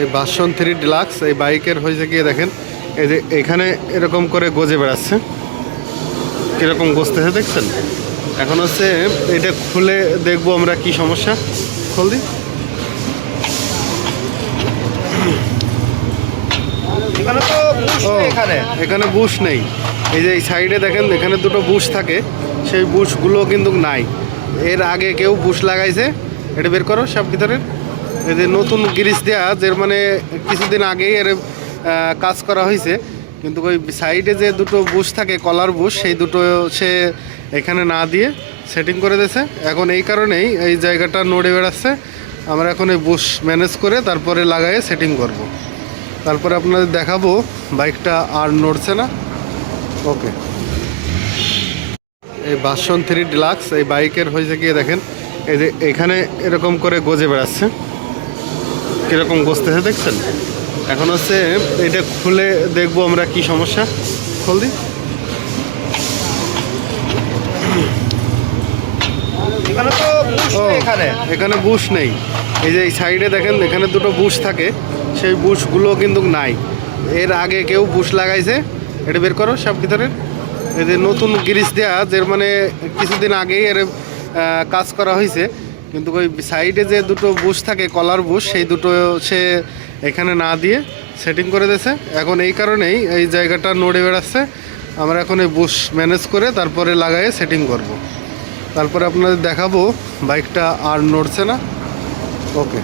এই version 3 deluxe এই বাইকের হয়েছে গিয়ে দেখেন, এই যে এখানে এরকম করে গজে বেড়াচ্ছে, কীরকম গজতেছে দেখছেন। এখন হচ্ছে এটা খুলে দেখবো আমরা কি সমস্যা। খুল দি। এখানে বুশ নেই। এই যে এই সাইডে দেখেন, এখানে দুটো বুশ থাকে, সেই বুশগুলো কিন্তু নাই। এর আগে কেউ বুশ লাগাইছে। এটা বের করো সব ভিতরে। এই যে নতুন গ্রিস দেওয়া, যে মানে কিছুদিন আগেই এর কাজ করা হয়েছে, কিন্তু ওই সাইডে যে দুটো বুশ থাকে, কলার বুশ, সেই দুটো সে এখানে না দিয়ে সেটিং করে দিয়েছে। এখন এই কারণেই এই জায়গাটা নড়ে বেড়াচ্ছে। আমরা এখন এই বুশ ম্যানেজ করে তারপরে লাগায়ে সেটিং করব। তারপরে আপনাদের দেখাবো বাইকটা আর নড়ছে না। ওকে। এই ভার্সন 3 ডিলাক্স এই বাইকের হয়েছে গিয়ে দেখেন, এই যে এখানে এরকম করে গজে বেড়াচ্ছে, কীরকম গজতেছে দেখছেন। এখন হচ্ছে এটা খুলে দেখবো আমরা কি সমস্যা। খুল দি। এখানে বুশ নেই। এই যে এই সাইডে দেখেন, এখানে দুটো বুশ থাকে, সেই বুশগুলো কিন্তু নাই। এর আগে কেউ বুশ লাগাইছে। এটা বের করো সব ভিতরে। এই যে নতুন গ্রিস দেওয়া, যে মানে কিছুদিন আগেই এর কাজ করা হয়েছে, কিন্তু ওই সাইডে যে দুটো বুশ থাকে, কলার বুশ, সেই দুটো সে এখানে না দিয়ে সেটিং করে দিয়েছে। এখন এই কারণেই এই জায়গাটা নড়ে বেড়াচ্ছে। আমরা এখন এই বুশ ম্যানেজ করে তারপরে লাগায়ে সেটিং করব। তারপরে আপনাদের দেখাবো বাইকটা আর নড়ছে না। ওকে।